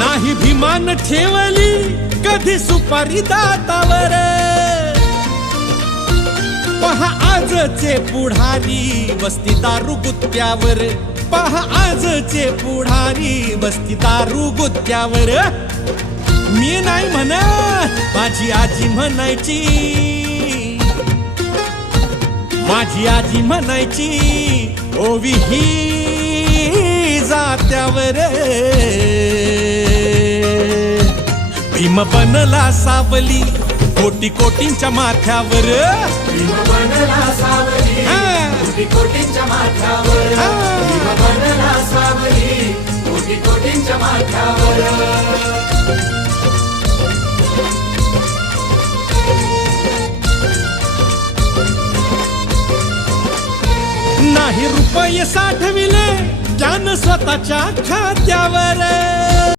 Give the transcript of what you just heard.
नाही भिमान ठेवली कधी सुपारी दातावर, पहा आजचे पुढारी बसती दारू गुत्त्यावर, पहा आजचे पुढारी बसती दारू गुत्त्यावर. मी नाही म्हणत, माझी आजी म्हणायची, माझी आजी म्हणायची, ओवी ही जात्यावर. भीम बनला सावली कोटी कोटींच्या माथ्यावर, भीम बनला सावली कोटी कोटींच्या माथ्यावर, भीम बनला सावली कोटी कोटींच्या माथ्यावर. नाही रुपये साठविले त्यानं स्वतःच्या खात्यावर.